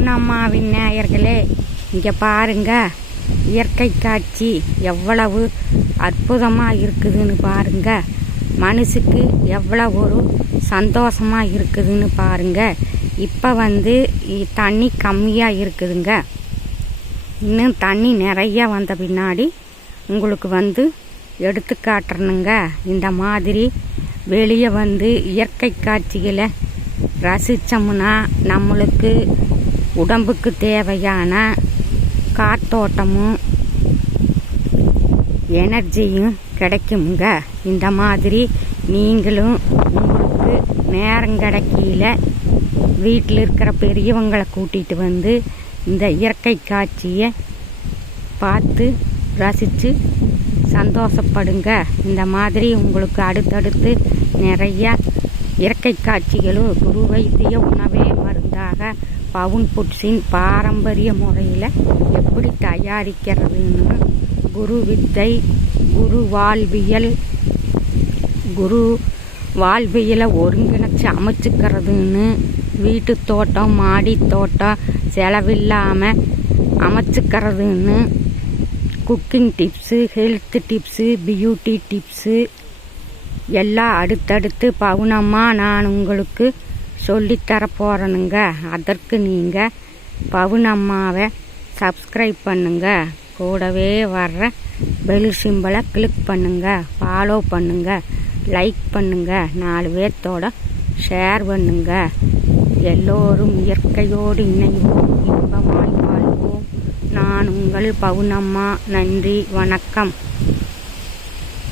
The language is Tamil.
பவுனம்மாவின் விநாயகர்களே இங்கே பாருங்க இயற்கை காட்சி எவ்வளவு அற்புதமாக இருக்குதுன்னு பாருங்க. மனசுக்கு எவ்வளோ ஒரு சந்தோஷமாக இருக்குதுன்னு பாருங்க. இப்போ வந்து தண்ணி கம்மியாக இருக்குதுங்க. இன்னும் தண்ணி நிறைய வந்த பின்னாடி உங்களுக்கு வந்து எடுத்து காட்டுறணுங்க இந்த மாதிரி வெளியே வந்து இயற்கை காட்சிகளை ரசித்தோம்னா நம்மளுக்கு உடம்புக்கு தேவையான காத்தோட்டமும் எனர்ஜியும் கிடைக்குங்க இந்த மாதிரி நீங்களும் உங்களுக்கு நேரம் கிடைக்கையில வீட்டில் இருக்கிற பெரியவங்களை கூட்டிகிட்டு வந்து இந்த இயற்கை காட்சியை பார்த்து ரசித்து சந்தோஷப்படுங்க. இந்த மாதிரி உங்களுக்கு அடுத்தடுத்து நிறைய இயற்கை காட்சிகளும் குரு வைத்திய உணவே மருந்தாக பவுன் புட்ஸின் பாரம்பரிய முறையில் எப்படி தயாரிக்கிறதுன்னு குரு வித்தை குரு வாழ்வியல் குரு வாழ்வியலை ஒருங்கிணைச்சு அமைச்சுக்கிறதுன்னு வீட்டு தோட்டம் மாடி தோட்டம் செலவில்லாமல் அமைச்சுக்கிறதுன்னு cooking tips health tips beauty tips எல்லாம் அடுத்தடுத்து பவுனமாக நான் உங்களுக்கு சொல்லித்தர போகிறனுங்க அதற்கு நீங்கள் பவுனம்மாவை சப்ஸ்கிரைப் பண்ணுங்க. கூடவே வர்ற பெல் சிம்பிளை கிளிக் பண்ணுங்க. ஃபாலோ பண்ணுங்க. லைக் பண்ணுங்க. நாலு பேர்த்தோட ஷேர் பண்ணுங்க. எல்லோரும் இயற்கையோடு இணைவோம். இன்பமாய் வாழ்வோம். நான் உங்கள் பவுனம்மா. நன்றி. வணக்கம்.